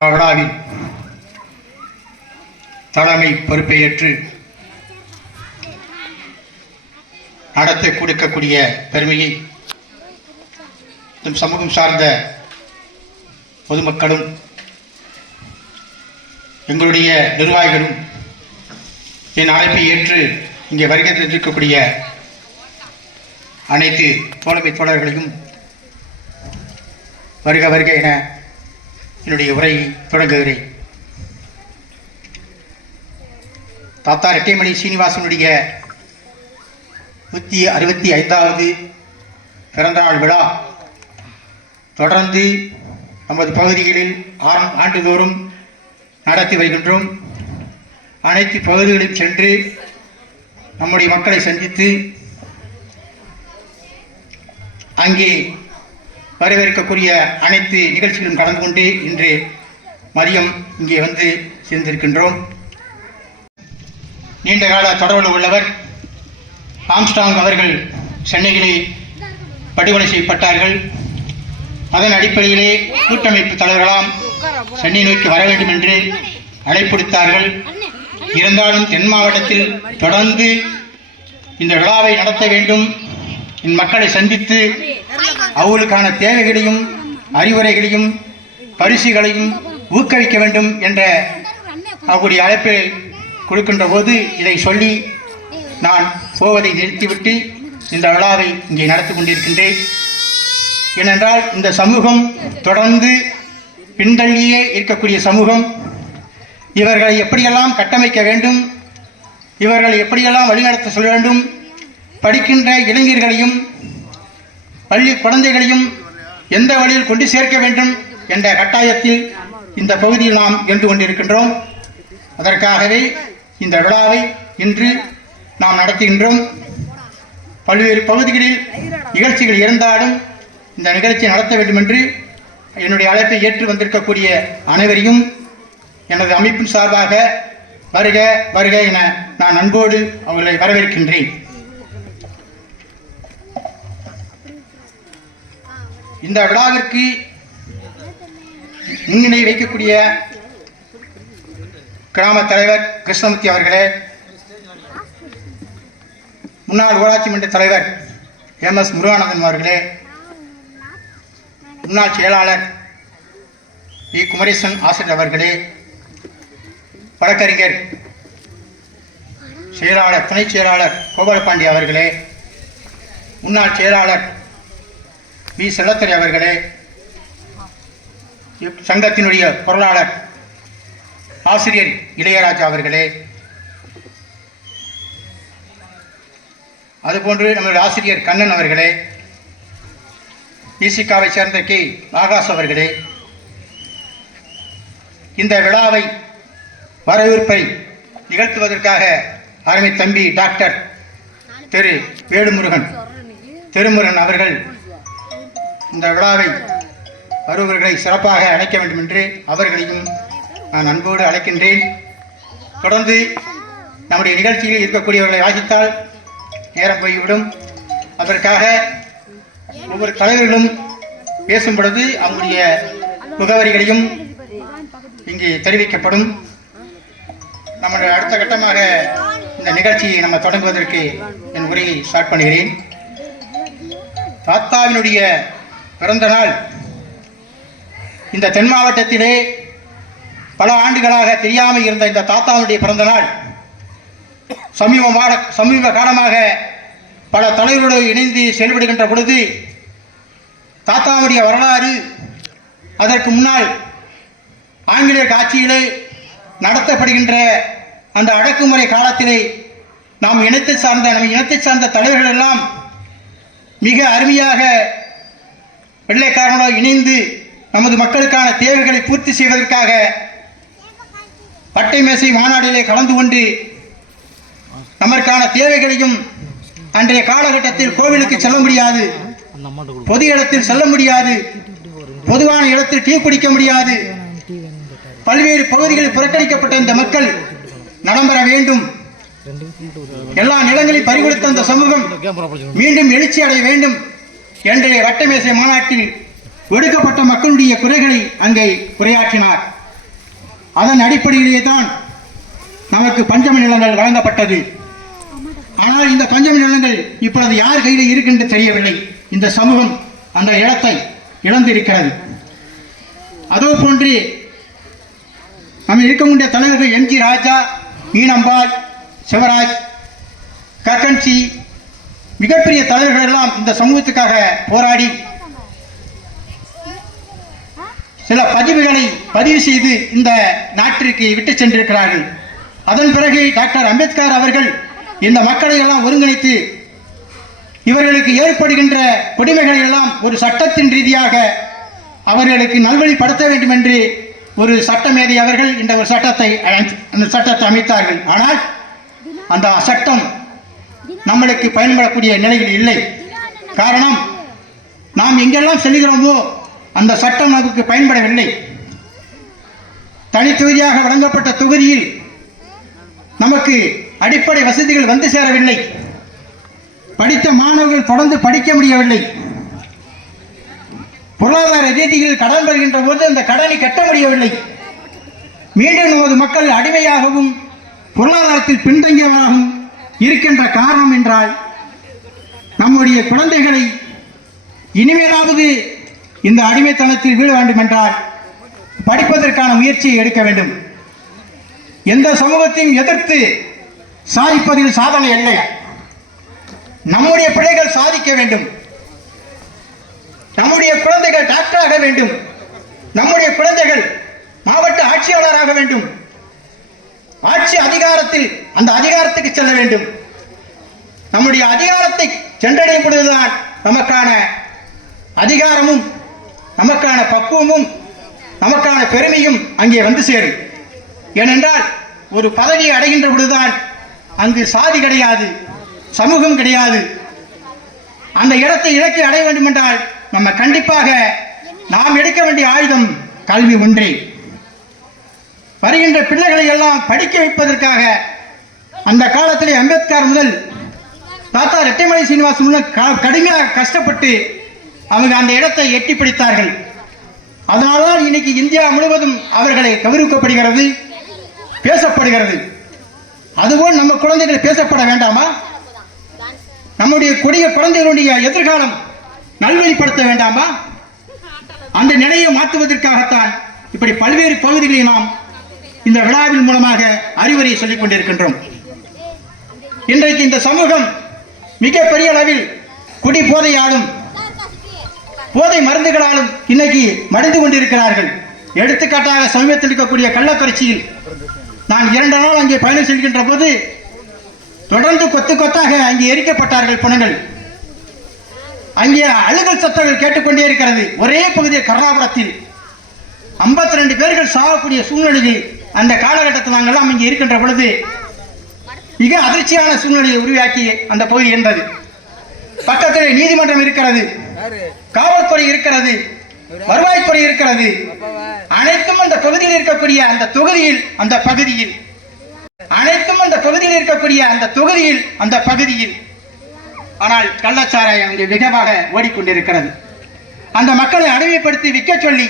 விழாவில் தலைமை பொறுப்பை ஏற்று நடத்த கொடுக்கக்கூடிய பெருமையை நம் சமூகம் சார்ந்த பொதுமக்களும் எங்களுடைய நிர்வாகிகளும் என் அழைப்பை ஏற்று இங்கே வருகை தந்திருக்கக்கூடிய அனைத்து தோழமை தோழர்களையும் வருக வருக என என்னுடைய உரையை தொடங்குகிறேன். தாத்தா ரெட்டைமணி சீனிவாசனுடைய நூற்றி அறுபத்தி ஐந்தாவது பிறந்தநாள் விழா தொடர்ந்து நமது பகுதிகளில் ஆம் ஆண்டுதோறும் நடத்தி வருகின்றோம். அனைத்து பகுதிகளில் சென்று நம்முடைய மக்களை சந்தித்து அங்கே வரவேற்கக்கூடிய அனைத்து நிகழ்ச்சிகளும் கலந்து கொண்டு இன்று மதியம் இங்கே வந்து சேர்ந்திருக்கின்றோம். நீண்ட கால தொடர்பில் உள்ளவர் ஆம்ஸ்டாங் அவர்கள் சென்னையிலே படுகொலை செய்யப்பட்டார்கள். அதன் அடிப்படையிலே கூட்டமைப்பு தலைவர்களாம் சென்னை நோக்கி வர வேண்டும் என்று அழைப்பிடுத்தார்கள் இருந்தாலும் தென் மாவட்டத்தில் தொடர்ந்து இந்த விழாவை நடத்த வேண்டும். என் மக்களை சந்தித்து அவர்களுக்கான தேவைகளையும் அறிவுரைகளையும் பரிசுகளையும் ஊக்குவிக்க வேண்டும் என்ற அவருடைய அழைப்பை கொடுக்கின்ற போது இதை சொல்லி நான் போவதை நிறுத்திவிட்டு இந்த விழாவை இங்கே நடத்தி கொண்டிருக்கின்றேன். ஏனென்றால் இந்த சமூகம் தொடர்ந்து பின்தள்ளியே இருக்கக்கூடிய சமூகம். இவர்களை எப்படியெல்லாம் கட்டமைக்க வேண்டும்? இவர்களை எப்படியெல்லாம் வழிநடத்த சொல்ல வேண்டும்? படிக்கின்ற இளைஞர்களையும் பள்ளி குழந்தைகளையும் எந்த வழியில் கொண்டு சேர்க்க வேண்டும் என்ற கட்டாயத்தில் இந்த பகுதியில் நாம் இருந்து கொண்டிருக்கின்றோம். அதற்காகவே இந்த விழாவை இன்று நாம் நடத்துகின்றோம். பல்வேறு பகுதிகளில் நிகழ்ச்சிகள் இருந்தாலும் இந்த நிகழ்ச்சியை நடத்த வேண்டும் என்று என்னுடைய அழைப்பை ஏற்று வந்திருக்கக்கூடிய அனைவரையும் எனது அமைப்பின் சார்பாக வருக வருக என நான் அன்போடு அவர்களை வரவேற்கின்றேன். இந்த விழாவிற்கு முன்னிலை வைக்கக்கூடிய கிராம தலைவர் கிருஷ்ணமூர்த்தி அவர்களே முன்னாள் ஊராட்சி மன்ற தலைவர் எம் எஸ் முருகானந்தன் அவர்களே முன்னாள் செயலாளர் இ குமரேசன் ஆசிரியர் அவர்களே வழக்கறிஞர் செயலாளர் துணை செயலாளர் கோபாலபாண்டி அவர்களே முன்னாள் செயலாளர் வி. செல்லத்துறை அவர்களே சங்கத்தினுடைய பொருளாளர் ஆசிரியர் இளையராஜா அவர்களே அதுபோன்று நம்முடைய ஆசிரியர் கண்ணன் அவர்களே இசிகாவை சேர்ந்த கே. ஆகாஷ் அவர்களே இந்த விழாவை வரவேற்பை நிகழ்த்துவதற்காக அருமை தம்பி டாக்டர் திரு. வேலுமுருகன் திருமுருகன் அவர்கள் இந்த விழாவை வருபவர்களை சிறப்பாக அழைக்க வேண்டும் என்று அவர்களையும் நான் அன்போடு அழைக்கின்றேன். தொடர்ந்து நம்முடைய நிகழ்ச்சியில் இருக்கக்கூடியவர்களை வாசித்தால் நேரம் போய்விடும். அதற்காக ஒவ்வொரு தலைவர்களும் பேசும் பொழுது அவங்களுடைய முகவரிகளையும் இங்கே தெரிவிக்கப்படும். நம்முடைய அடுத்த கட்டமாக இந்த நிகழ்ச்சியை நம்ம தொடங்குவதற்கு என் உரையை ஸ்டார்ட் பண்ணுகிறேன். தாத்தாவினுடைய பிறந்த நாள் இந்த தென் மாவட்டத்திலே பல ஆண்டுகளாக தெரியாமல் இருந்த இந்த தாத்தாவுடைய பிறந்த நாள் சமீபமாக சமீப காலமாக பல தலைவர்களோடு இணைந்து செயல்படுகின்ற பொழுது தாத்தாவுடைய வரலாறு அதற்கு முன்னால் ஆங்கிலேயர் ஆட்சியிலே நடத்தப்படுகின்ற அந்த அடக்குமுறை காலத்திலே நாம் இனத்தை சார்ந்த நம் இனத்தை சார்ந்த தலைவர்கள் எல்லாம் மிக அருமையாக வெள்ளைக்காரனோடு இணைந்து நமது மக்களுக்கான தேவைகளை பூர்த்தி செய்வதற்காக பட்டை மேசை மாநாட்டிலே கலந்து கொண்டு நமக்கான தேவைகளையும் அன்றைய காலகட்டத்தில் கோவிலுக்கு செல்ல முடியாது பொது இடத்தில் செல்ல முடியாது பொதுவான இடத்தில் டீ குடிக்க முடியாது. பல்வேறு பகுதிகளில் புறக்கணிக்கப்பட்ட இந்த மக்கள் நலம் பெற வேண்டும். எல்லா நிலங்களையும் பறிகொடுத்த அந்த சமூகம் மீண்டும் எழுச்சி அடைய வேண்டும். என்ற வட்டமேசை மாநாட்டில் ஒடுக்கப்பட்ட மக்களுடைய குறைகளை அங்கே உரையாற்றினார். அதன் அடிப்படையிலே தான் நமக்கு பஞ்சம நிலங்கள் வழங்கப்பட்டது. ஆனால் இந்த பஞ்சம நிலங்கள் இப்பொழுது யார் கையில் இருக்கின்ற தெரியவில்லை. இந்த சமூகம் அந்த இடத்தை இழந்திருக்கிறது. அதோ போன்று நம்ம இருக்கக்கூடிய தலைவர்கள் எம்ஜி ராஜா மீனம்பாள் சிவராஜ் கக்கன்சி மிகப்பெரிய தலைவர்கள் எல்லாம் இந்த சமூகத்துக்காக போராடி சில பதிவுகளை பதிவு செய்து இந்த நாட்டிற்கு விட்டு சென்றிருக்கிறார்கள். அதன் பிறகு டாக்டர் அம்பேத்கர் அவர்கள் இந்த மக்களை எல்லாம் ஒருங்கிணைத்து இவர்களுக்கு ஏற்படுகின்ற கொடுமைகளை எல்லாம் ஒரு சட்டத்தின் ரீதியாக அவர்களுக்கு நல்வழிப்படுத்த வேண்டும் என்று ஒரு சட்டமேதை அவர்கள் இந்த ஒரு சட்டத்தை அந்த சட்டத்தை அமைத்தார்கள். ஆனால் அந்த சட்டம் நம்மளுக்கு பயன்படக்கூடிய நிலையில் இல்லை. காரணம் நாம் எங்கெல்லாம் செல்கிறோமோ அந்த சட்டம் நமக்கு பயன்படவில்லை. தனித்தொகுதியாக வழங்கப்பட்ட தொகுதியில் நமக்கு அடிப்படை வசதிகள் வந்து சேரவில்லை. படித்த மாணவர்கள் தொடர்ந்து படிக்க முடியவில்லை. பொருளாதார ரீதியில் கடன் பெறுகின்ற போது அந்த கடனை கட்ட முடியவில்லை. மீண்டும் நமது மக்கள் அடிமையாகவும் பொருளாதாரத்தில் பின்தங்கியவராகவும் இருக்கின்ற காரணம் என்றால் நம்முடைய குழந்தைகளை இனிமேலாவது இந்த அடிமைத்தனத்தில் வீழ வேண்டும் என்றால் படிப்பதற்கான முயற்சியை எடுக்க வேண்டும். எந்த சமூகத்தையும் எதிர்த்து சாதிப்பதில் சாதனை இல்லை நம்முடைய பிள்ளைகள் சாதிக்க வேண்டும். நம்முடைய குழந்தைகள் டாக்டராக வேண்டும். நம்முடைய குழந்தைகள் மாவட்ட ஆட்சியாளராக வேண்டும். ஆட்சி அதிகாரத்தில் அந்த அதிகாரத்துக்கு செல்ல வேண்டும். நம்முடைய அதிகாரத்தை சென்றடையப்படுவதுதான் நமக்கான அதிகாரமும் நமக்கான பக்குவமும் நமக்கான பெருமையும் அங்கே வந்து சேரும். ஏனென்றால் ஒரு பதவியை அடைகின்ற பொழுதுதான் அங்கு சாதி கிடையாது சமூகம் கிடையாது. அந்த இடத்தை இலக்கை அடைய வேண்டும் என்றால் நம்ம கண்டிப்பாக நாம் எடுக்க வேண்டிய ஆயுதம் கல்வி ஒன்றே. வருகின்ற பிள்ளைகளை எல்லாம் படிக்க வைப்பதற்காக அந்த காலத்திலே அம்பேத்கர் முதல் தாத்தா ரெட்டைமலை சீனிவாசன் முதல் க- கடுமையாக கஷ்டப்பட்டு அவங்க அந்த இடத்தை எட்டி பிடித்தார்கள். அதனால்தான் இன்னைக்கு இந்தியா முழுவதும் அவர்களை கௌரவிக்கப்படுகிறது பேசப்படுகிறது. அதுபோல் நம்ம குழந்தைகள் பேசப்பட வேண்டாமா? நம்முடைய கொடிய குழந்தைகளுடைய எதிர்காலம் நல்வழிப்படுத்த வேண்டாமா? அந்த நிலையை மாற்றுவதற்காகத்தான் இப்படி பல்வேறு பகுதிகளை நாம் இந்த விழாவின் மூலமாக அறிவுரை சொல்லிக் கொண்டிருக்கின்றோம். இன்றைக்கு இந்த சமூகம் மிகப்பெரிய அளவில் குடி போதையாலும் போதை மருந்துகளாலும் இன்னைக்கு மடிந்து கொண்டிருக்கிறார்கள். எடுத்துக்காட்டாக சமீபத்தில் இருக்கக்கூடிய கள்ளக்குறிச்சியில் நான் இரண்டு நாள் அங்கே பயணம் செல்கின்ற போது தொடர்ந்து கொத்து கொத்தாக அங்கே எரிக்கப்பட்டார்கள் பிணங்கள் அங்கே அழுகல் சத்தங்கள் கேட்டுக்கொண்டே இருக்கிறது. ஒரே பகுதியில் கருணாபுரத்தில் 52 ரெண்டு பேர்கள் சாகக்கூடிய சூழ்நிலையில் அந்த காலகட்டத்தில் நாங்கள்லாம் இங்கே இருக்கின்ற பொழுது மிக அதிர்ச்சியான சூழ்நிலையை உருவாக்கி அந்த பகுதி இருந்தது பக்கத்தில் நீதிமன்றம் இருக்கிறது காவல்துறை இருக்கிறது வருவாய்த்துறை இருக்கிறது. அனைத்தும் அந்த பகுதியில் இருக்கக்கூடிய அந்த தொகுதியில் அந்த பகுதியில். அனைத்தும் அந்த தொகுதியில் இருக்கக்கூடிய அந்த தொகுதியில் அந்த பகுதியில். ஆனால் கள்ளச்சாராயம் மிகமாக ஓடிக்கொண்டிருக்கிறது. அந்த மக்களை அடிமைப்படுத்தி விற்க சொல்லி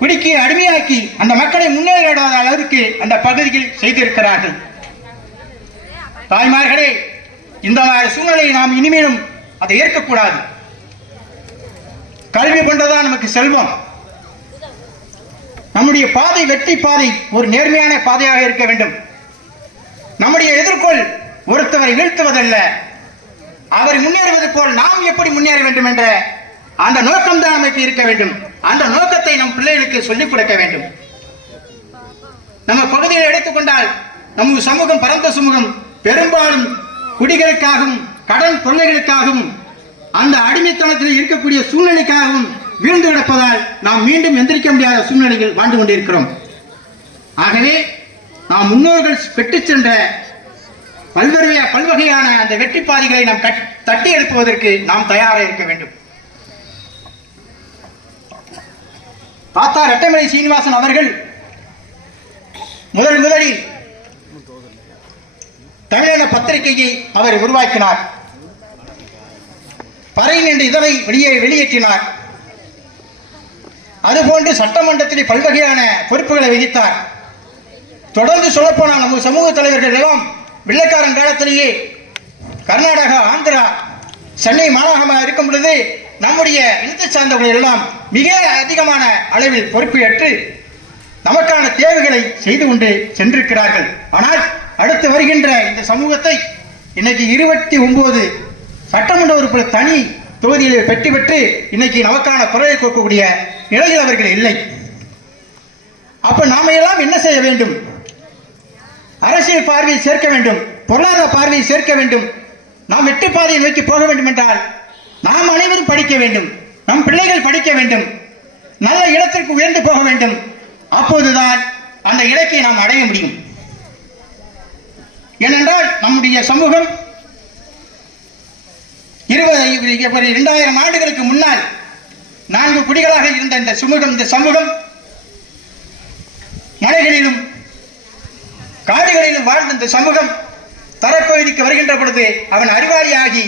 குடிக்கு அடிமையாக்கி அந்த மக்களை முன்னேறாத அளவிற்கு அந்த பகுதியில் செய்திருக்கிறார்கள். தாய்மார்களே இந்த மாதிரி சூழ்நிலையை நாம் இனிமேலும் அதை ஏற்கக்கூடாது. கல்வி கொண்டதான் நமக்கு செல்வம். நம்முடைய பாதை வெற்றி பாதை ஒரு நேர்மையான பாதையாக இருக்க வேண்டும். நம்முடைய எதிர்கொள் ஒருத்தவரை வீழ்த்துவதல்ல. அவர் முன்னேறுவது போல் நாம் எப்படி முன்னேற வேண்டும் என்ற அந்த நோக்கம் தான் நமக்கு இருக்க வேண்டும். அந்த நோக்கம் பாடத்தை நம் பிள்ளைகளுக்கு சொல்லிக் கொடுக்க வேண்டும். நம்ம பகுதியில் எடுத்துக்கொண்டால் நம் சமூகம் பரந்த சமூகம் பெரும்பாலும் குடிகளுக்காகவும் கடன் தொல்லைகளுக்காகவும் அந்த அடிமைத்தனத்தில் இருக்கக்கூடிய சூழ்நிலைக்காகவும் வீழ்ந்து கிடப்பதால் நாம் மீண்டும் எந்திரிக்க முடியாத சூழ்நிலையில் வாழ்ந்து கொண்டிருக்கிறோம். ஆகவே நாம் முன்னோர்கள் பெற்று சென்ற பல்வேறு பல்வகையான அந்த வெற்றி பாதைகளை நாம் தட்டி எழுப்புவதற்கு நாம் தயாராக இருக்க வேண்டும். தாத்தா ரெட்டைமலை சீனிவாசன் அவர்கள் முதல் முதலில் தமிழக பத்திரிகையை அவர் உருவாக்கினார். பறையின் என்ற இதழை வெளியே வெளியேற்றினார். அதுபோன்று சட்டமன்றத்தில் பல்வகையான பொறுப்புகளை விதித்தார். தொடர்ந்து சொல்லப்போனால் நம்ம சமூக தலைவர்கள் எல்லாம் வெள்ளக்காரன் காலத்திலேயே கர்நாடகா ஆந்திரா சென்னை மாநகரமாக இருக்கும் பொழுது நம்முடைய இனத்தை சார்ந்தவர்கள் எல்லாம் மிக அதிகமான அளவில் பொறுப்பேற்று நமக்கான தேவைகளை செய்து கொண்டு சென்றிருக்கிறார்கள். ஆனால் அடுத்து வருகின்ற இந்த சமூகத்தை இன்னைக்கு இருபத்தி ஒன்பது சட்டமன்ற உறுப்பினர் தனி தொகுதியில் பெற்று பெற்று இன்னைக்கு நமக்கான குறையை கொடுக்கக்கூடிய நிலையில் அவர்கள் இல்லை. அப்ப நாம எல்லாம் என்ன செய்ய வேண்டும்? அரசியல் பார்வையை சேர்க்க வேண்டும். பொருளாதார பார்வையை சேர்க்க வேண்டும். நாம் வெற்றி பாதையை நோக்கி போக வேண்டும் என்றால் நாம் அனைவரும் படிக்க வேண்டும். நம் பிள்ளைகள் படிக்க வேண்டும். நல்ல இடத்திற்கு உயர்ந்து போக வேண்டும். அப்போதுதான் அந்த இலக்கை நாம் அடைய முடியும். ஏனென்றால் நம்முடைய சமூகம் இருபது இரண்டாயிரம் ஆண்டுகளுக்கு முன்னால் நான்கு குடிகளாக இருந்த இந்த சமூகம் இந்த சமூகம் மலைகளிலும் காடுகளிலும் வாழ்ந்த இந்த சமூகம் தரப்பகுதிக்கு வருகின்ற பொழுது அவன் அறிவாளியாகி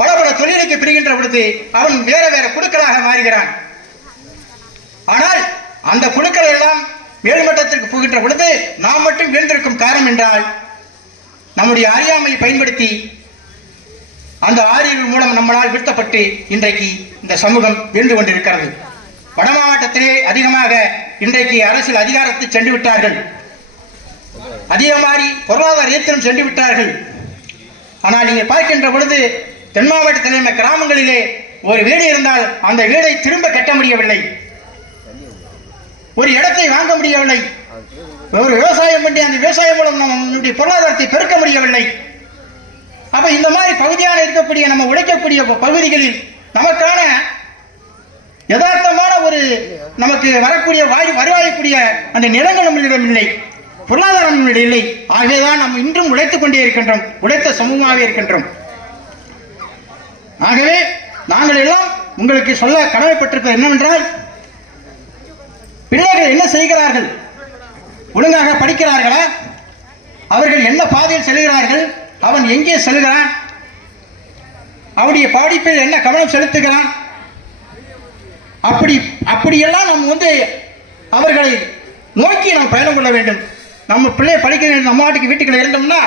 பல பல தொழிலுக்கு பிரிகின்ற பொழுது அவன் வேற வேற குழுக்களாக மாறுகிறான். ஆனால் அந்த குழுக்கள் எல்லாம் மேல்மட்டத்திற்கு போகின்ற பொழுது நாம் மட்டும் வீழ்ந்திருக்கும் காரணம் என்றால் நம்முடைய அறியாமையை பயன்படுத்தி அந்த ஆரியர்கள் மூலம் நம்மளால் வீழ்த்தப்பட்டு இன்றைக்கு இந்த சமூகம் வீழ்ந்து கொண்டிருக்கிறது. வட மாவட்டத்திலே அதிகமாக இன்றைக்கு அரசியல் அதிகாரத்தை சென்று விட்டார்கள். அதிகமாறி பொருளாதார ரீதியிலும் சென்று விட்டார்கள். ஆனால் நீங்கள் பார்க்கின்ற பொழுது தென் மாவட்டத்தில் கிராமங்களிலே ஒரு வீடு இருந்தால் அந்த வீடை திரும்ப கட்ட முடியவில்லை. ஒரு இடத்தை வாங்க முடியவில்லை. ஒரு விவசாயம் பண்ணி அந்த விவசாயம் மூலம் நம்முடைய பொருளாதாரத்தை பெருக்க முடியவில்லை. அப்ப இந்த மாதிரி பகுதியான இருக்கக்கூடிய நம்ம உழைக்கக்கூடிய பகுதிகளில் நமக்கான யதார்த்தமான ஒரு நமக்கு வரக்கூடிய வாய் வருவாயக்கூடிய அந்த நிலங்கள் நம்மளிடம் இல்லை. பொருளாதாரம் நம்மளிடம் இல்லை. ஆகவேதான் நாம் இன்றும் உழைத்துக் கொண்டே இருக்கின்றோம். உழைத்த சமூகமாகவே இருக்கின்றோம். ஆகவே நாங்கள் எல்லாம் உங்களுக்கு சொல்ல கடமைப்பட்டிருப்பது என்னவென்றால் பிள்ளைகள் என்ன செய்கிறார்கள்? ஒழுங்காக படிக்கிறார்களா? அவர்கள் என்ன பாதையில் செல்கிறார்கள்? அவன் எங்கே செல்கிறான்? அவனுடைய படிப்பில் என்ன கவனம் செலுத்துகிறான்? அப்படி அப்படியெல்லாம் நம்ம வந்து அவர்களை நோக்கி நாம் பயணம் கொள்ள வேண்டும். நம்ம பிள்ளை படிக்க வேண்டும் நம்ம நாட்டுக்கு வீட்டுக்குள்ள இருந்தோம்னா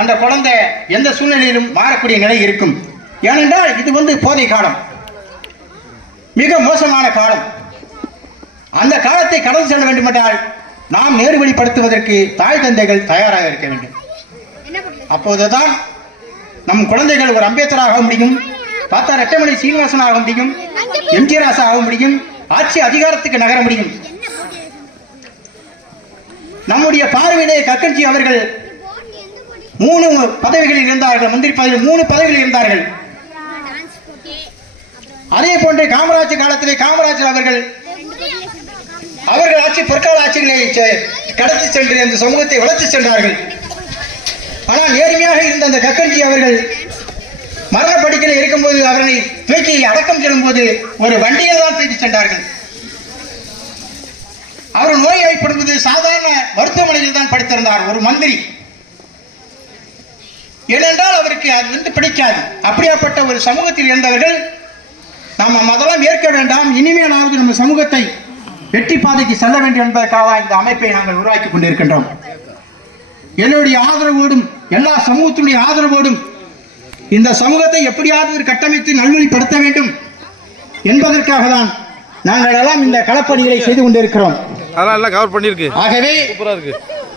அந்த குழந்தை எந்த சூழ்நிலையிலும் மாறக்கூடிய நிலை இருக்கும். ஏனென்றால் இது வந்து போதை காலம். மிக மோசமான காலம். அந்த காலத்தை கடந்து செல்ல வேண்டுமென்றால் நாம் நேர்வழிப்படுத்துவதற்கு தாய் தந்தைகள் தயாராக இருக்க வேண்டும். அப்போதுதான் நம் குழந்தைகள் ஒரு அம்பேத்கர் முடியும் பார்த்தா ரெட்டமணி சீனிவாசன் ஆக முடியும் எம்ஜி ராசா ஆக முடியும் ஆட்சி அதிகாரத்துக்கு நகர முடியும். நம்முடைய பார்வையிலே கக்கன்ஜி அவர்கள் மூணு பதவிகளில் இருந்தார்கள் மந்திரி பதவியில் மூணு பதவிகளில் இருந்தார்கள். அதே போன்று காமராஜ் காலத்திலே காமராஜர் அவர்கள் அவர்கள் ஆட்சி பொற்கால ஆட்சிகளை கடத்தி சென்று அந்த சமூகத்தை வளர்த்து சென்றார்கள். ஆனால் நேர்மையாக இருந்த அந்த கக்கன்ஜி அவர்கள் மரணப்படுக்கையில் இருக்கும்போது அவர்களை தூக்கி அடக்கம் செல்லும்போது ஒரு வண்டியில் தான் தூக்கி சென்றார்கள். அவர் நோய்வாய்ப்படும்போது சாதாரண மருத்துவமனையில் தான் படித்திருந்தார் ஒரு மந்திரி. ஏனென்றால் அவருக்கு அது வந்து பிடிக்காது. அப்படியாப்பட்ட ஒரு சமூகத்தில் இருந்தவர்கள் நாம் அதெல்லாம் ஏற்க வேண்டாம். இனிமேலாவது நம்ம சமூகத்தை வெற்றி பாதைக்கு செல்ல வேண்டும் என்பதற்காக இந்த அமைப்பை நாங்கள் உருவாக்கி கொண்டிருக்கின்றோம். என்னுடைய ஆதரவோடும் எல்லா சமூகத்தினுடைய ஆதரவோடும் இந்த சமூகத்தை எப்படியாவது ஒரு கட்டமைத்து நல்வழிப்படுத்த வேண்டும் என்பதற்காக தான் நாங்கள் எல்லாம் இந்த களப்பணிகளை செய்து கொண்டிருக்கிறோம். ஆகவே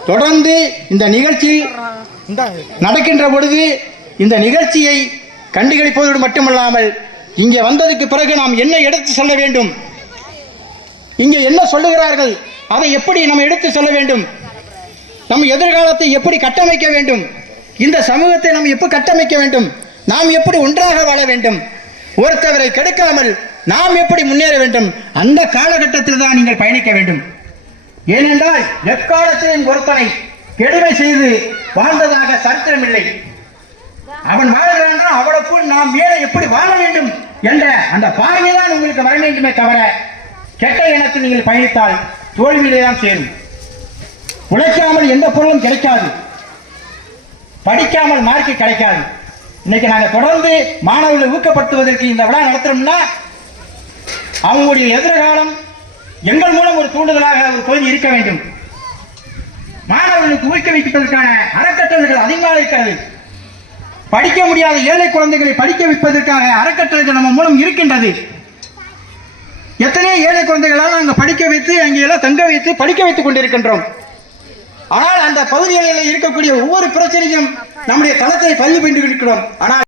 தொடர்ந்து இந்த நிகழ்ச்சி நடக்கின்ற பொழுது இந்த நிகழ்ச்சியை கண்டுகளிப்பதோடு மட்டுமல்லாமல் இங்கே வந்ததுக்கு பிறகு நாம் என்ன எடுத்து சொல்ல வேண்டும்? இங்கே என்ன சொல்லுகிறார்கள்? அதை எப்படி நம்ம எடுத்து சொல்ல வேண்டும்? நம் எதிர்காலத்தை எப்படி கட்டமைக்க வேண்டும்? இந்த சமூகத்தை நாம் எப்படி கட்டமைக்க வேண்டும்? நாம் எப்படி ஒன்றாக வாழ வேண்டும்? ஒருத்தவரை கெடுக்காமல் நாம் எப்படி முன்னேற வேண்டும்? அந்த காலகட்டத்தில் தான் நீங்கள் பயணிக்க வேண்டும். ஏனென்றால் எக்காலத்திலும் ஒருத்தனை கெடுமை செய்து வாழ்ந்ததாக சரித்திரமில்லை அவன் வாழ்கிறான் அவளுக்குள் நாம் மேலே எப்படி வாழ வேண்டும்? என்ற அந்த பார்வைதான் உங்களுக்கு வர வேண்டுமே தவிர கெட்ட எண்ணத்தில் நீங்கள் பயணித்தால் தோல்வியிலே தான் சேரும். உழைக்காமல் எந்த பொருளும் கிடைக்காது. படிக்காமல் மார்க்கு கிடைக்காது. இன்னைக்கு நாங்கள் தொடர்ந்து மாணவர்களை ஊக்கப்படுத்துவதற்கு இந்த விழா நடத்துறோம்னா அவங்களுடைய எதிர்காலம் எங்கள் மூலம் ஒரு தூண்டுதலாக ஒரு பகுதி இருக்க வேண்டும். மாணவர்களுக்கு ஊக்குவிப்பதற்கான அறக்கட்டளைகள் அதிகமாக இருக்கிறது. படிக்க முடியாத ஏழை குழந்தைகளை படிக்க வைப்பதற்காக அறக்கட்டளைகள் நம்ம மூலம் இருக்கின்றது. எத்தனையோ ஏழை குழந்தைகளால் நாங்கள் படிக்க வைத்து அங்கேயெல்லாம் தங்க வைத்து படிக்க வைத்துக் கொண்டிருக்கின்றோம். ஆனால் அந்த பகுதிகளில் இருக்கக்கூடிய ஒவ்வொரு பிரச்சனையும் நம்முடைய தளத்தை பதிவு பண்ணி இருக்கிறோம். ஆனால்